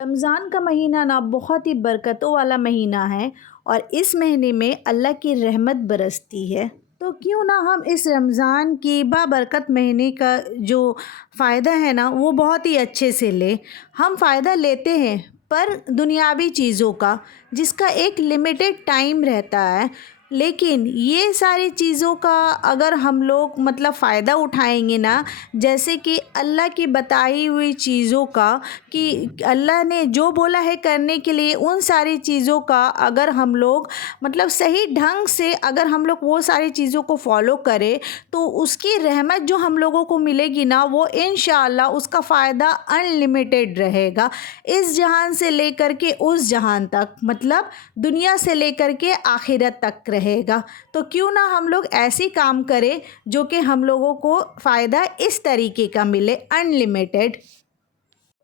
रमज़ान का महीना ना बहुत ही बरकतों वाला महीना है और इस महीने में अल्लाह की रहमत बरसती है। तो क्यों ना हम इस रमज़ान की बाबरकत महीने का जो फ़ायदा है ना वो बहुत ही अच्छे से लें। हम फ़ायदा लेते हैं पर दुनियावी चीज़ों का, जिसका एक लिमिटेड टाइम रहता है। लेकिन ये सारी चीज़ों का अगर हम लोग मतलब फ़ायदा उठाएंगे ना, जैसे कि अल्लाह की बताई हुई चीज़ों का, कि अल्लाह ने जो बोला है करने के लिए उन सारी चीज़ों का अगर हम लोग मतलब सही ढंग से अगर हम लोग वो सारी चीज़ों को फॉलो करें, तो उसकी रहमत जो हम लोगों को मिलेगी ना, वो इंशाअल्लाह उसका फ़ायदा अनलिमिटेड रहेगा। इस जहान से लेकर के उस जहान तक, मतलब दुनिया से लेकर के आखिरत तक रहेगा। तो क्यों ना हम लोग ऐसी काम करें जो कि हम लोगों को फ़ायदा इस तरीके का मिले, अनलिमिटेड।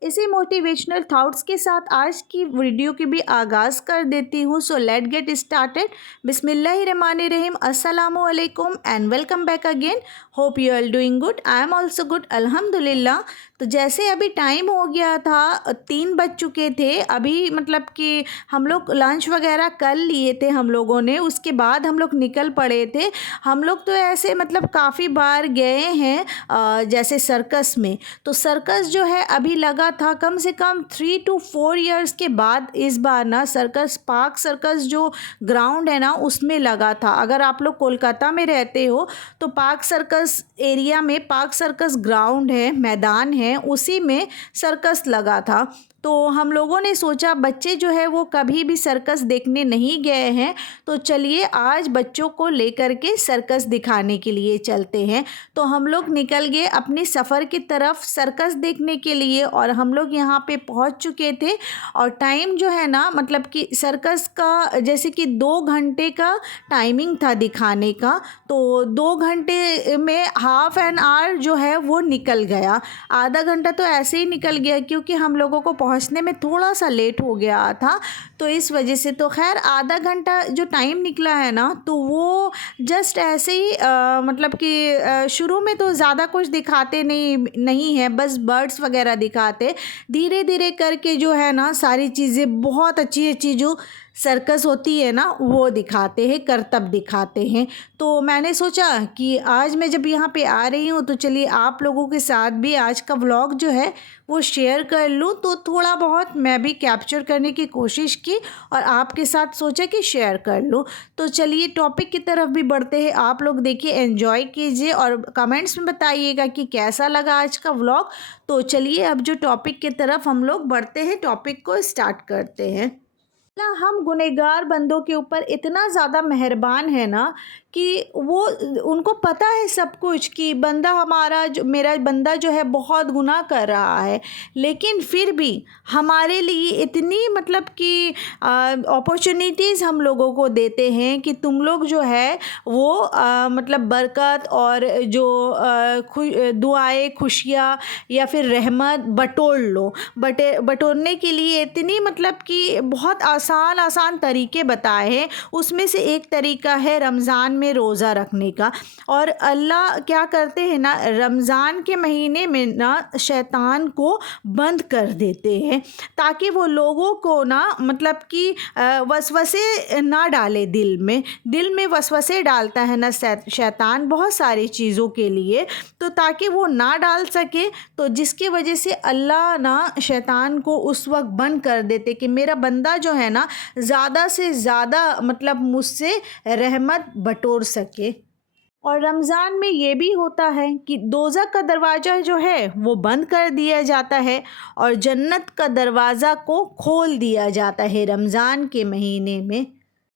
इसी मोटिवेशनल थॉट्स के साथ आज की वीडियो की भी आगाज़ कर देती हूँ। So let get started. बिस्मिल्लाहिर्रहमानिर्रहीम। अस्सलामु अलैकुम and welcome back again. Hope you are doing good. I am also good अल्हम्दुलिल्लाह। तो जैसे अभी टाइम हो गया था, 3 बज चुके थे अभी, मतलब कि हम लोग लंच वगैरह कर लिए थे हम लोगों ने, उसके बाद हम लोग निकल पड़े थे। हम लोग तो ऐसे मतलब काफ़ी बार गए हैं जैसे सर्कस में। तो सर्कस जो है अभी लगा था कम से कम 3 to 4 ईयर्स के बाद इस बार ना सर्कस, पार्क सर्कस जो ग्राउंड है ना उसमें लगा था। अगर आप लोग कोलकाता में रहते हो तो पार्क सर्कस एरिया में, पार्क सर्कस ग्राउंड है, मैदान है, उसी में सर्कस लगा था। तो हम लोगों ने सोचा बच्चे जो है वो कभी भी सर्कस देखने नहीं गए हैं, तो चलिए आज बच्चों को लेकर के सर्कस दिखाने के लिए चलते हैं। तो हम लोग निकल गए अपने सफ़र की तरफ सर्कस देखने के लिए और हम लोग यहाँ पे पहुँच चुके थे। और टाइम जो है ना, मतलब कि सर्कस का जैसे कि 2 घंटे का टाइमिंग था दिखाने का, तो 2 घंटे में हाफ एन आवर जो है वो निकल गया। आधा घंटा तो ऐसे ही निकल गया क्योंकि हम लोगों को पहुँचने में थोड़ा सा लेट हो गया था, तो इस वजह से। तो खैर आधा घंटा जो टाइम निकला है ना, तो वो जस्ट ऐसे ही मतलब कि शुरू में तो ज़्यादा कुछ दिखाते नहीं है, बस बर्ड्स वगैरह दिखाते। धीरे धीरे करके जो है ना सारी चीज़ें बहुत अच्छी अच्छी जो सर्कस होती है ना वो दिखाते हैं, करतब दिखाते हैं। तो मैंने सोचा कि आज मैं जब यहाँ पे आ रही हूँ तो चलिए आप लोगों के साथ भी आज का व्लॉग जो है वो शेयर कर लूँ। तो थोड़ा बहुत मैं भी कैप्चर करने की कोशिश की और आपके साथ सोचा कि शेयर कर लूँ। तो चलिए टॉपिक की तरफ भी बढ़ते हैं। आप लोग देखिए, एंजॉय कीजिए और कमेंट्स में बताइएगा कि कैसा लगा आज का व्लॉग। तो चलिए अब जो टॉपिक की तरफ हम लोग बढ़ते हैं, टॉपिक को स्टार्ट करते हैं। अल्लाह हम गुनहगार बंदों के ऊपर इतना ज़्यादा मेहरबान है ना, कि वो उनको पता है सब कुछ, कि बंदा हमारा जो, मेरा बंदा जो है बहुत गुनाह कर रहा है, लेकिन फिर भी हमारे लिए इतनी मतलब कि अपॉर्चुनिटीज़ हम लोगों को देते हैं कि तुम लोग जो है वो मतलब बरकत और जो दुआएं, खुशियाँ या फिर रहमत बटोर लो। बटोरने के लिए इतनी मतलब कि बहुत आसान आसान तरीके बताए हैं। उसमें से एक तरीका है रमज़ान में रोज़ा रखने का। और अल्लाह क्या करते हैं ना, रमज़ान के महीने में ना शैतान को बंद कर देते हैं, ताकि वो लोगों को ना मतलब कि वसवसे ना डाले दिल में वसवसे डालता है ना शैतान बहुत सारी चीज़ों के लिए, तो ताकि वो ना डाल सके, तो जिसकी वजह से अल्लाह ना शैतान को उस वक्त बंद कर देते कि मेरा बंदा जो है ना ज़्यादा से ज़्यादा मतलब मुझसे रहमत बटोर सके। और रमज़ान में ये भी होता है कि दोज़ख का दरवाज़ा जो है वो बंद कर दिया जाता है और जन्नत का दरवाज़ा को खोल दिया जाता है रमज़ान के महीने में।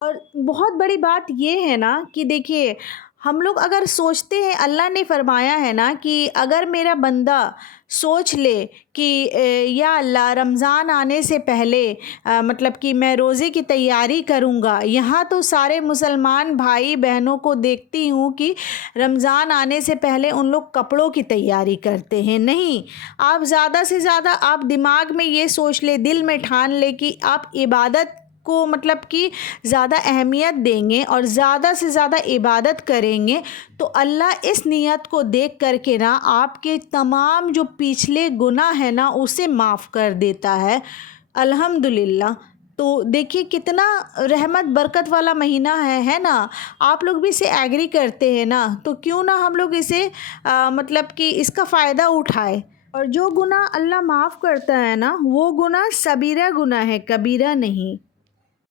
और बहुत बड़ी बात ये है ना कि देखिए, हम लोग अगर सोचते हैं, अल्लाह ने फरमाया है ना कि अगर मेरा बंदा सोच ले कि या अल्लाह रमज़ान आने से पहले मतलब कि मैं रोज़े की तैयारी करूँगा। यहाँ तो सारे मुसलमान भाई बहनों को देखती हूँ कि रमज़ान आने से पहले उन लोग कपड़ों की तैयारी करते हैं। नहीं, आप ज़्यादा से ज़्यादा आप दिमाग में ये सोच ले, दिल में ठान ले कि आप इबादत को मतलब कि ज़्यादा अहमियत देंगे और ज़्यादा से ज़्यादा इबादत करेंगे, तो अल्लाह इस नियत को देख करके ना आपके तमाम जो पिछले गुनाह है ना उसे माफ़ कर देता है। अल्हम्दुलिल्लाह। तो देखिए कितना रहमत बरकत वाला महीना है ना। आप लोग भी इसे एग्री करते हैं ना, तो क्यों ना हम लोग इसे मतलब कि इसका फ़ायदा उठाए। और जो गुनाह अल्लाह माफ़ करता है ना, वो गुनाह सबीरा गुनाह है, कबीरा नहीं।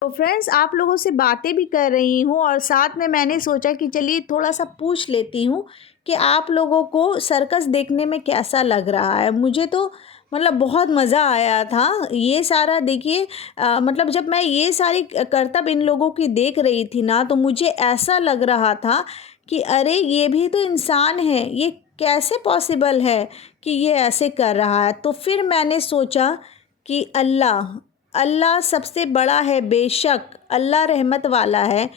तो फ्रेंड्स, आप लोगों से बातें भी कर रही हूँ और साथ में मैंने सोचा कि चलिए थोड़ा सा पूछ लेती हूँ कि आप लोगों को सर्कस देखने में कैसा लग रहा है। मुझे तो मतलब बहुत मज़ा आया था ये सारा। देखिए मतलब जब मैं ये सारी करतब इन लोगों की देख रही थी ना, तो मुझे ऐसा लग रहा था कि अरे ये भी तो इंसान है, ये कैसे पॉसिबल है कि ये ऐसे कर रहा है। तो फिर मैंने सोचा कि अल्लाह अल्लाह सबसे बड़ा है, बेशक अल्लाह रहमत वाला है।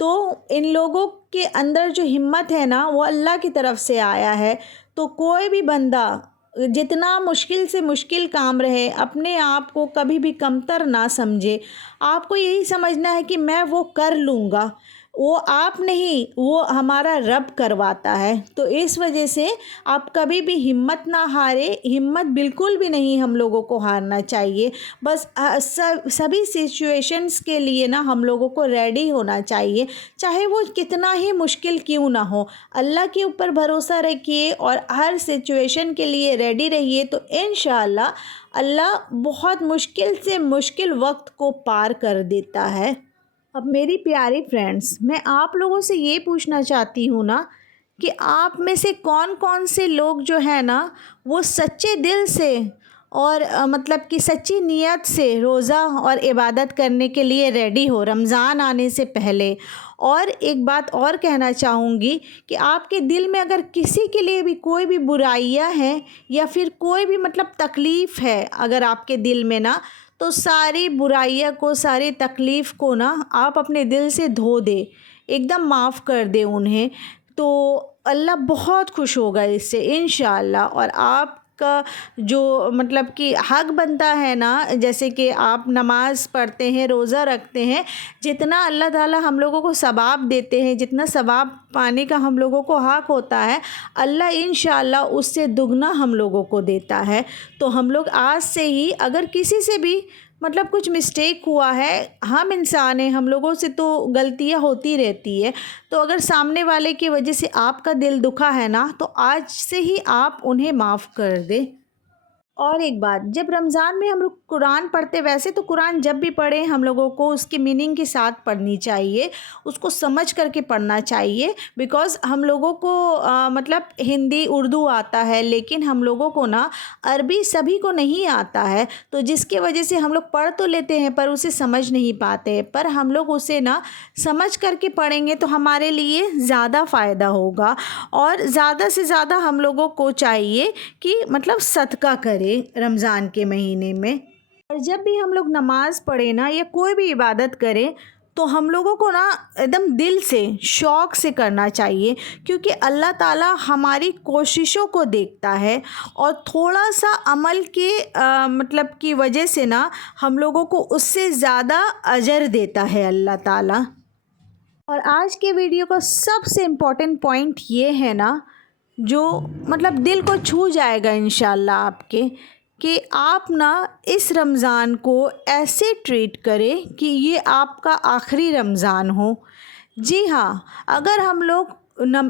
तो इन लोगों के अंदर जो हिम्मत है ना, वो अल्लाह की तरफ से आया है। तो कोई भी बंदा जितना मुश्किल से मुश्किल काम रहे, अपने आप को कभी भी कमतर ना समझे। आपको यही समझना है कि मैं वो कर लूँगा। वो आप नहीं, वो हमारा रब करवाता है। तो इस वजह से आप कभी भी हिम्मत ना हारे। हिम्मत बिल्कुल भी नहीं हम लोगों को हारना चाहिए। बस सभी सिचुएशंस के लिए ना हम लोगों को रेडी होना चाहिए, चाहे वो कितना ही मुश्किल क्यों ना हो। अल्लाह के ऊपर भरोसा रखिए और हर सिचुएशन के लिए रेडी रहिए, तो इंशाअल्लाह अल्लाह बहुत मुश्किल से मुश्किल वक्त को पार कर देता है। अब मेरी प्यारी फ्रेंड्स, मैं आप लोगों से ये पूछना चाहती हूँ ना कि आप में से कौन कौन से लोग जो है ना, वो सच्चे दिल से और मतलब कि सच्ची नीयत से रोज़ा और इबादत करने के लिए रेडी हो रमज़ान आने से पहले। और एक बात और कहना चाहूँगी कि आपके दिल में अगर किसी के लिए भी कोई भी बुराइयाँ हैं या फिर कोई भी मतलब तकलीफ़ है अगर आपके दिल में ना, तो सारी बुराइयाँ को, सारी तकलीफ़ को ना आप अपने दिल से धो दे, एकदम माफ़ कर दे उन्हें। तो अल्लाह बहुत खुश होगा इससे इंशाअल्लाह। और आपका जो मतलब कि हक बनता है ना, जैसे कि आप नमाज़ पढ़ते हैं, रोज़ा रखते हैं, जितना अल्लाह ताला हम लोगों को सवाब देते हैं, जितना सवाब पाने का हम लोगों को हक होता है, अल्लाह इंशाअल्लाह उससे दुगना हम लोगों को देता है। तो हम लोग आज से ही अगर किसी से भी मतलब कुछ मिस्टेक हुआ है, हम इंसान हैं, हम लोगों से तो गलतियां होती रहती है। तो अगर सामने वाले की वजह से आपका दिल दुखा है ना, तो आज से ही आप उन्हें माफ़ कर दें। और एक बात, जब रमज़ान में हम लोग कुरान पढ़ते, वैसे तो कुरान जब भी पढ़ें हम लोगों को उसकी मीनिंग के साथ पढ़नी चाहिए, उसको समझ करके पढ़ना चाहिए। बिकॉज़ हम लोगों को मतलब हिंदी उर्दू आता है, लेकिन हम लोगों को ना अरबी सभी को नहीं आता है। तो जिसके वजह से हम लोग पढ़ तो लेते हैं पर उसे समझ नहीं पाते। पर हम लोग उसे ना समझ करके पढ़ेंगे तो हमारे लिए ज़्यादा फ़ायदा होगा। और ज़्यादा से ज़्यादा हम लोगों को चाहिए कि मतलब सदका करें रमज़ान के महीने में। और जब भी हम लोग नमाज़ पढ़े ना या कोई भी इबादत करें, तो हम लोगों को ना एकदम दिल से शौक़ से करना चाहिए, क्योंकि अल्लाह ताला हमारी कोशिशों को देखता है। और थोड़ा सा अमल के मतलब की वजह से ना हम लोगों को उससे ज़्यादा अजर देता है अल्लाह ताला। और आज के वीडियो का सबसे इम्पोर्टेंट पॉइंट ये है ना, जो मतलब दिल को छू जाएगा इंशाल्लाह आपके, कि आप ना इस रमज़ान को ऐसे ट्रीट करें कि ये आपका आखिरी रमज़ान हो। जी हाँ, अगर हम लोग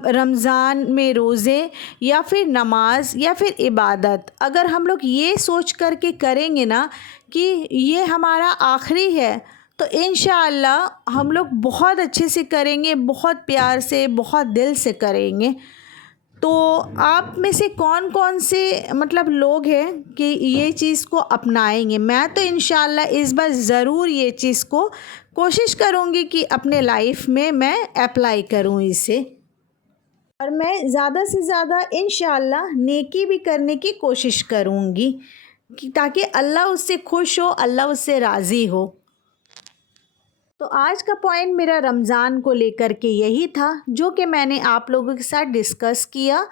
रमज़ान में रोज़े या फिर नमाज या फिर इबादत अगर हम लोग ये सोच कर के करेंगे ना कि ये हमारा आखिरी है, तो इंशाअल्लाह हम लोग बहुत अच्छे से करेंगे, बहुत प्यार से, बहुत दिल से करेंगे। तो आप में से कौन कौन से मतलब लोग हैं कि ये चीज़ को अपनाएंगे? मैं तो इंशाअल्लाह इस बार ज़रूर ये चीज़ को कोशिश करूँगी कि अपने लाइफ में मैं अप्लाई करूँ इसे। और मैं ज़्यादा से ज़्यादा इंशाअल्लाह नेकी भी करने की कोशिश करूँगी कि ताकि अल्लाह उससे खुश हो, अल्लाह उससे राज़ी हो। तो आज का पॉइंट मेरा रमज़ान को लेकर के यही था, जो कि मैंने आप लोगों के साथ डिस्कस किया।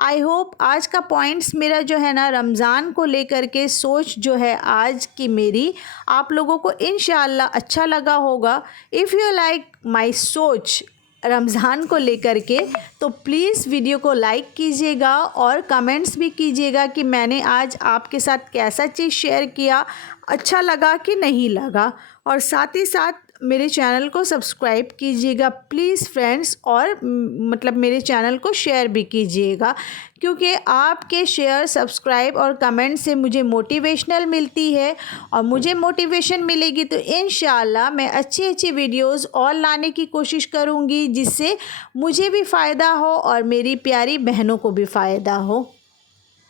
आई होप आज का पॉइंट्स मेरा जो है ना रमज़ान को लेकर के सोच जो है आज की मेरी, आप लोगों को इंशाअल्लाह अच्छा लगा होगा। इफ़ यू लाइक माय सोच, रमज़ान को लेकर के। तो प्लीज़ वीडियो को लाइक कीजिएगा और कमेंट्स भी कीजिएगा कि मैंने आज आपके साथ कैसा चीज़ शेयर किया, अच्छा लगा कि नहीं लगा। और साथ ही साथ मेरे चैनल को सब्सक्राइब कीजिएगा प्लीज़ फ्रेंड्स, और मतलब मेरे चैनल को शेयर भी कीजिएगा, क्योंकि आपके शेयर, सब्सक्राइब और कमेंट से मुझे मोटिवेशनल मिलती है, और मुझे मोटिवेशन मिलेगी तो इंशाल्लाह मैं अच्छी अच्छी वीडियोस और लाने की कोशिश करूँगी, जिससे मुझे भी फ़ायदा हो और मेरी प्यारी बहनों को भी फ़ायदा हो।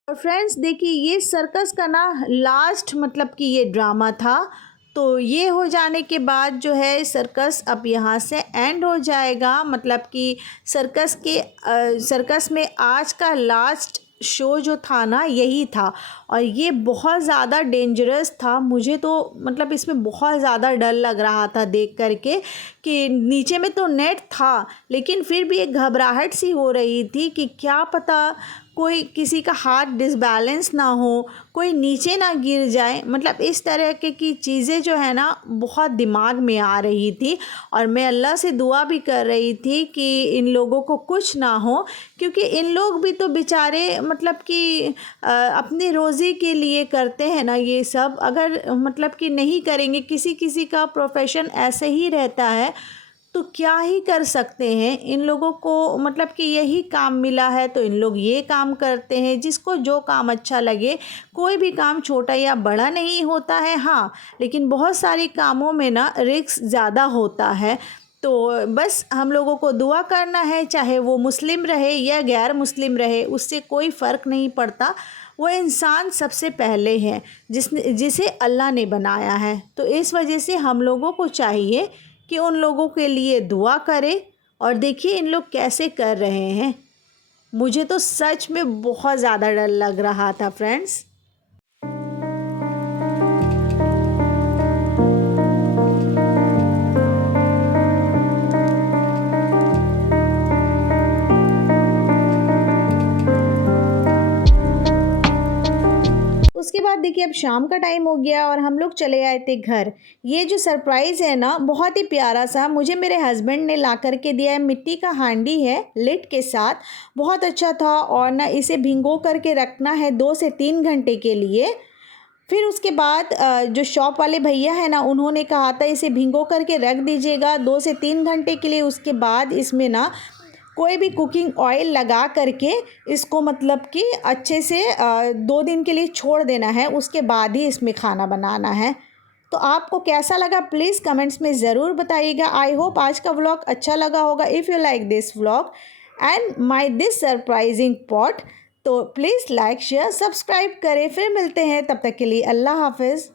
और फ्रेंड्स देखिए, ये सर्कस का ना लास्ट मतलब कि ये ड्रामा था। तो ये हो जाने के बाद जो है सर्कस अब यहाँ से एंड हो जाएगा। मतलब कि सर्कस में आज का लास्ट शो जो था ना, यही था, और ये बहुत ज़्यादा डेंजरस था। मुझे तो मतलब इसमें बहुत ज़्यादा डर लग रहा था देख करके, कि नीचे में तो नेट था लेकिन फिर भी एक घबराहट सी हो रही थी कि क्या पता कोई किसी का हाथ डिसबैलेंस ना हो, कोई नीचे ना गिर जाए। मतलब इस तरह की चीज़ें जो है ना बहुत दिमाग में आ रही थी, और मैं अल्लाह से दुआ भी कर रही थी कि इन लोगों को कुछ ना हो, क्योंकि इन लोग भी तो बेचारे मतलब कि अपनी रोज़ी के लिए करते हैं ना ये सब। अगर मतलब कि नहीं करेंगे, किसी किसी का प्रोफेशन ऐसे ही रहता है, तो क्या ही कर सकते हैं। इन लोगों को मतलब कि यही काम मिला है तो इन लोग ये काम करते हैं, जिसको जो काम अच्छा लगे। कोई भी काम छोटा या बड़ा नहीं होता है, हाँ, लेकिन बहुत सारे कामों में ना रिस्क ज़्यादा होता है। तो बस हम लोगों को दुआ करना है, चाहे वो मुस्लिम रहे या गैर मुस्लिम रहे, उससे कोई फ़र्क नहीं पड़ता। वो इंसान सबसे पहले है जिसे अल्लाह ने बनाया है। तो इस वजह से हम लोगों को चाहिए कि उन लोगों के लिए दुआ करें। और देखिए इन लोग कैसे कर रहे हैं, मुझे तो सच में बहुत ज़्यादा डर लग रहा था फ्रेंड्स। उसके बाद देखिए अब शाम का टाइम हो गया और हम लोग चले आए थे घर। ये जो सरप्राइज़ है ना बहुत ही प्यारा सा मुझे मेरे हस्बैंड ने ला कर के दिया है। मिट्टी का हांडी है लिड के साथ, बहुत अच्छा था। और ना इसे भिगो करके रखना है 2 से 3 घंटे के लिए। फिर उसके बाद जो शॉप वाले भैया है ना, उन्होंने कहा था इसे भिगो करके रख दीजिएगा 2 से 3 घंटे के लिए। उसके बाद इसमें ना कोई भी कुकिंग ऑयल लगा करके इसको मतलब कि अच्छे से 2 दिन के लिए छोड़ देना है, उसके बाद ही इसमें खाना बनाना है। तो आपको कैसा लगा प्लीज़ कमेंट्स में ज़रूर बताइएगा। आई होप आज का व्लॉग अच्छा लगा होगा। If you like this vlog and my this surprising pot, तो प्लीज़ लाइक शेयर सब्सक्राइब करें। फिर मिलते हैं, तब तक के लिए अल्लाह हाफिज़।